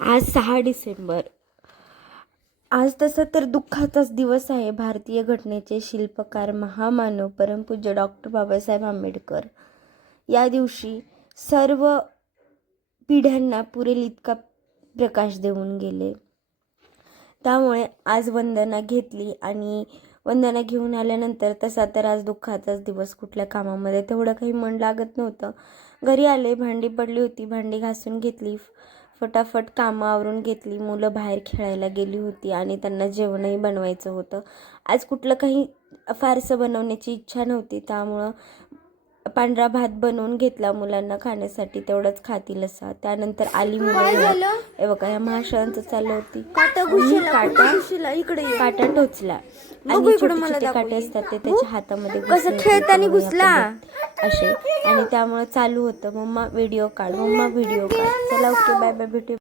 आज 6 डिसेंबर. आज तसा तर दुःखाचाच दिवस आहे. भारतीय घटनेचे शिल्पकार महामानव परमपूज्य डॉक्टर बाबासाहेब आंबेडकर या दिवशी सर्व पिढ्यांना पुरेल इतका प्रकाश देऊन गेले. त्यामुळे आज वंदना घेतली आणि वंदना घेऊन आल्यानंतर तसा तर आज दुःखाचाच दिवस. कुठल्या कामामध्ये तेवढं काही मन लागत नव्हतं. घरी आले, भांडी पडली होती, भांडी घासून घेतली, फटाफट कामं आवरून घेतली. मुलं बाहेर खेळायला गेली होती आणि त्यांना जेवणही बनवायचं होतं. आज कुठलं काही फारसं बनवण्याची इच्छा नव्हती, त्यामुळं पांढरा भात बनवून घेतला मुलांना खाण्यासाठी, तेवढंच खातील असा. त्यानंतर आली मुलं. हे बघा, या महाशाळांचं चालू होती. काटा टोचला आणि छोटे काटे असतात ते त्याच्या हातामध्ये घुसला असे, आणि त्यामुळे चालू होतं, मम्मा व्हिडिओ काढ, मम्मा व्हिडिओ काढ. चला, ओके, बाय बाय, भेटू.